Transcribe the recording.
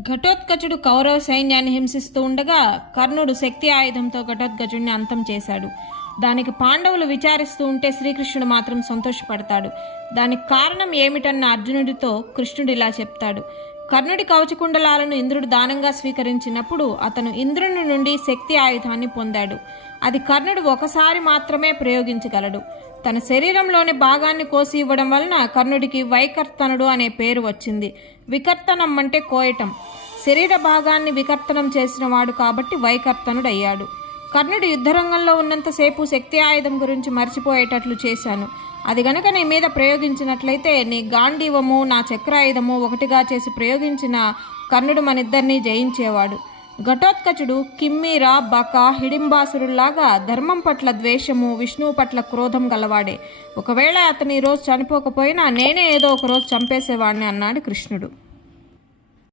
ఘటోత్కచుడు కౌరవ సైన్యాన్ని హింసిస్తూ ఉండగా కర్ణుడు శక్తి ఆయుధంతో ఘటోత్కచుడిని అంతం చేశాడు. దానికి పాండవులు విచారిస్తూ ఉంటే శ్రీకృష్ణుడు మాత్రం సంతోషపడతాడు. దానికి కారణం ఏమిటన్న అర్జునుడితో కృష్ణుడు ఇలా చెప్తాడు. కర్ణుడి కవచకుండలాలను ఇంద్రుడు దానంగా స్వీకరించినప్పుడు అతను ఇంద్రుని నుండి శక్తి ఆయుధాన్ని పొందాడు. అది కర్ణుడు ఒకసారి మాత్రమే ప్రయోగించగలడు. తన శరీరంలోని భాగాన్ని కోసి ఇవ్వడం వలన కర్ణుడికి వైకర్తనుడు అనే పేరు వచ్చింది. వికర్తనం అంటే కోయటం. శరీర భాగాన్ని వికర్తనం చేసిన వాడు కాబట్టి వైకర్తనుడు అయ్యాడు. కర్ణుడు యుద్ధరంగంలో ఉన్నంతసేపు శక్తి ఆయుధం గురించి మర్చిపోయేటట్లు చేశాను. అది గనక నీ మీద ప్రయోగించినట్లయితే నీ గాంధీవము నా చక్రాయుధము ఒకటిగా చేసి ప్రయోగించిన కర్ణుడు మనిద్దరినీ జయించేవాడు. ఘటోత్కచుడు కిమ్మీర, బక, హిడింబాసురుల్లాగా ధర్మం పట్ల ద్వేషము, విష్ణువు పట్ల క్రోధం గలవాడే. ఒకవేళ అతను ఈరోజు చనిపోకపోయినా నేనే ఏదో ఒక రోజు చంపేసేవాడిని అన్నాడు కృష్ణుడు.